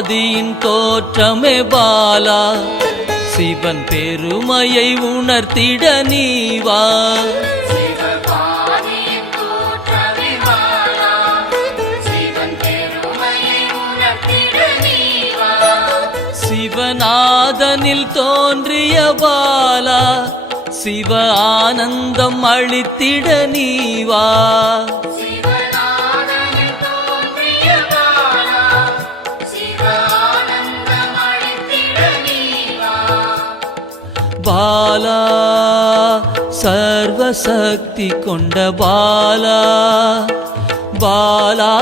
ஆதியின் தோற்றமே பாலா, சிவன் பெருமையை உணர்த்திட நீவா. சிவநாதனில் தோன்றிய பாலா, சிவ ஆனந்தம் அளித்திட நீவா. பாலா சர்வசக்தி கொண்ட பாலா, பாலா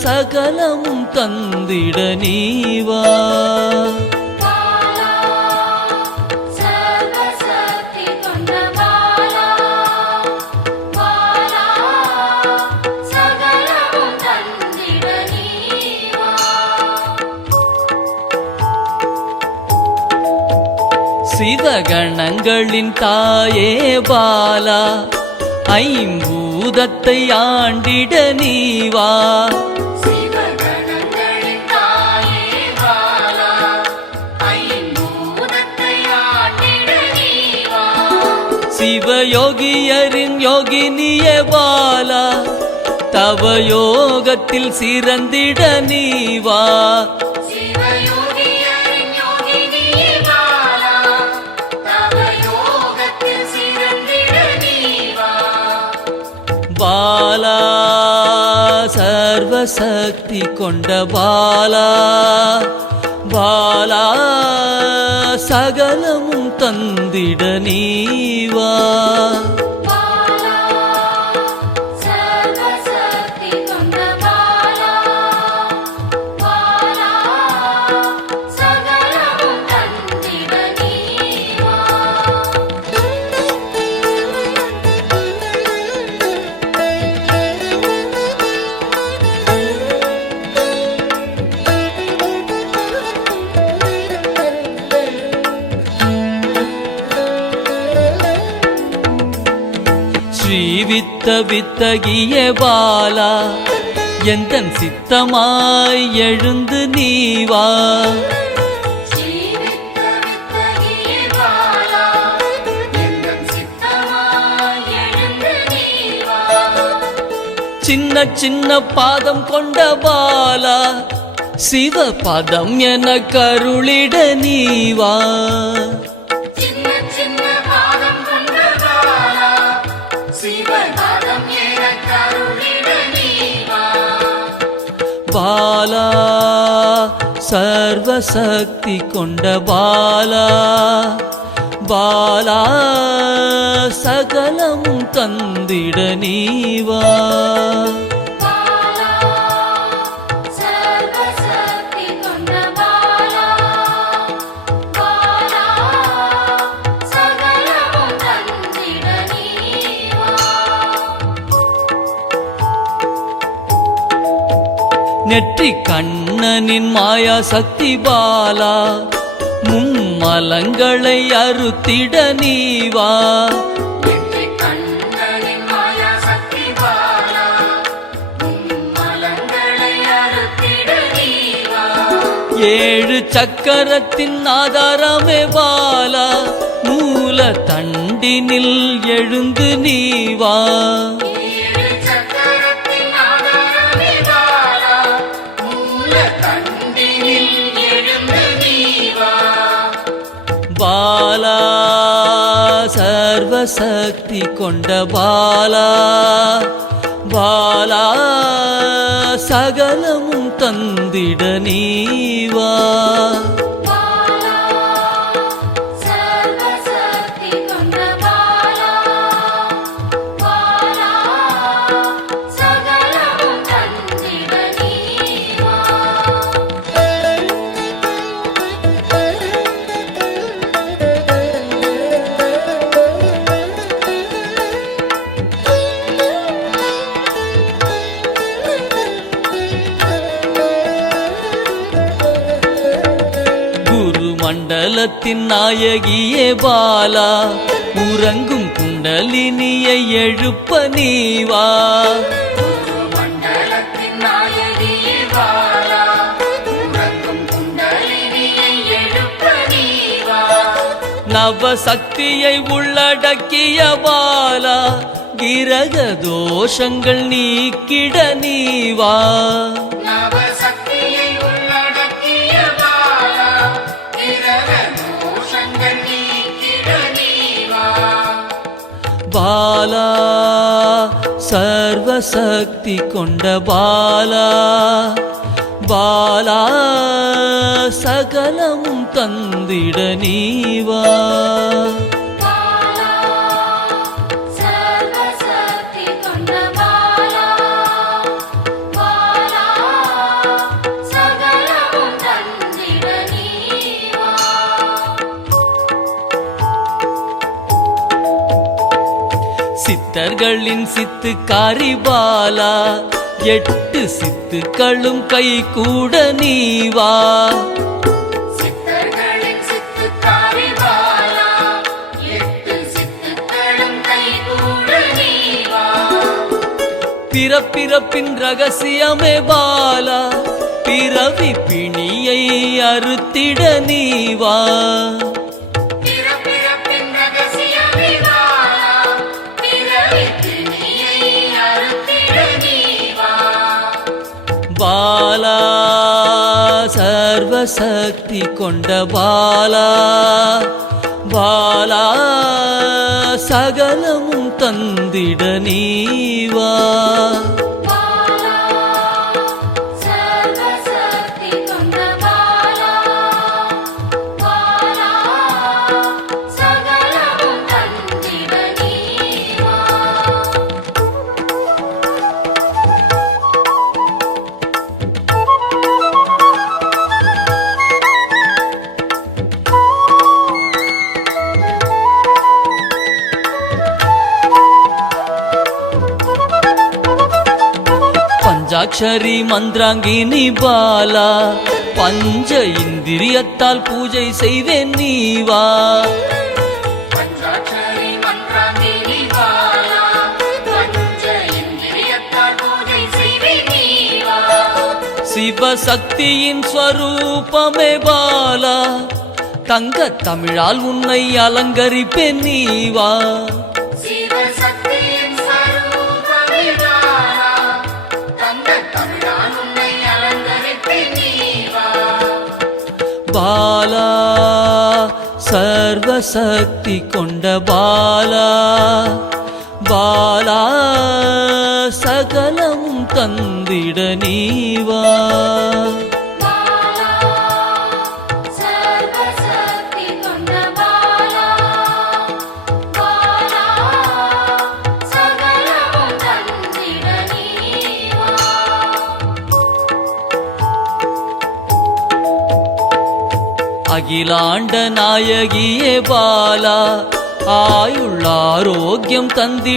சகலமும் தந்திட நீவா. சிவகணங்களின் தாயே பாலா, ஐம்பூதத்தை ஆண்டிட நீவா. சிவயோகியரின் யோகினியே பாலா, தவ யோகத்தில் சிறந்திட நீவா. பாலா சர்வசக்தி கொண்ட பாலா, பாலா சகலமும் தந்திட நீவா. ஸ்ரீவித்த வித்தகிய பாலா, எந்தன் சித்தமாய் எழுந்து நீவா. சின்ன சின்ன பாதம் கொண்ட பாலா, சிவ பதம் என கருளிட நீவா. பாலா சர்வசக்தி கொண்ட பாலா, பாலா சகலமும் தந்திட நீவா. நெற்றி கண்ணனின் மாயா சக்தி பாலா, மும்மலங்களை அறுத்திட நீவா. ஏழு சக்கரத்தின் ஆதாரமே பாலா, மூல தண்டினில் எழுந்து நீவா. பாலா சர்வசக்தி கொண்ட பாலா, பாலா சகலமும் தந்திட நீவா. மண்டலத்தின் நாயகியே பாலா, உறங்கும் குண்டலினியை எழுப்ப நீவா. மண்டலத்தின் நாயகியே பாலா, நவசக்தியை உள்ளடக்கிய பாலா கிரக தோஷங்கள் நீக்கிட நீவா நவசக்தியை உள்ளடக்கிய பாலா கிரக தோஷங்கள் நீக்கிட நீவா பாலா சர்வசக்தி கொண்ட பாலா பாலா சகலமும் தந்திட நீவா பாலா சர்வசக்தி கொண்ட பாலா பாலா சகலமும் தந்திட நீவா சித்தர்களின் சித்துக்காரி பாலா 8 சித்துக்களும் கை கூட நீவா சித்தர்களின் சித்துக்காரி பாலா 8 சித்துக்களும் கைகூட நீவா பிறப்பிறப்பின் ரகசியமே பாலா பிறவி பிணியை அறுத்திட நீவா பிறப்பிறப்பின் ரகசியமே பாலா பிறவி பிணியை அறுத்திட நீவா பாலா சர்வசக்தி கொண்ட பாலா பாலா சகலமும் தந்திட நீவா பாலா சர்வசக்தி கொண்ட பாலா பாலா சகலமும் தந்திட நீவா பஞ்சாட்சரி மந்திராங்கினி பாலா பஞ்ச இந்திரியத்தால் பூஜை செய்வேன் நீவா பஞ்சாட்சரி மந்திராங்கினி பாலா பஞ்ச இந்திரியத்தால் பூஜை செய்வே நீவா சிவசக்தியின் ஸ்வரூபமே பாலா தங்க தமிழால் உன்னை அலங்கரிப்பேன் நீவா சிவசக்தியின் ஸ்வரூபமே பாலா தங்க தமிழால் உன்னை அலங்கரிப்பேன் நீவா பாலா சர்வசக்தி கொண்ட பாலா பாலா சகலமும் தந்திட நீவா பாலா சர்வசக்தி கொண்ட பாலா பாலா சகலமும் தந்திட நீவா அகிலாண்ட நாயகியே பாலா ஆயுள் ஆரோக்கியம் தந்திட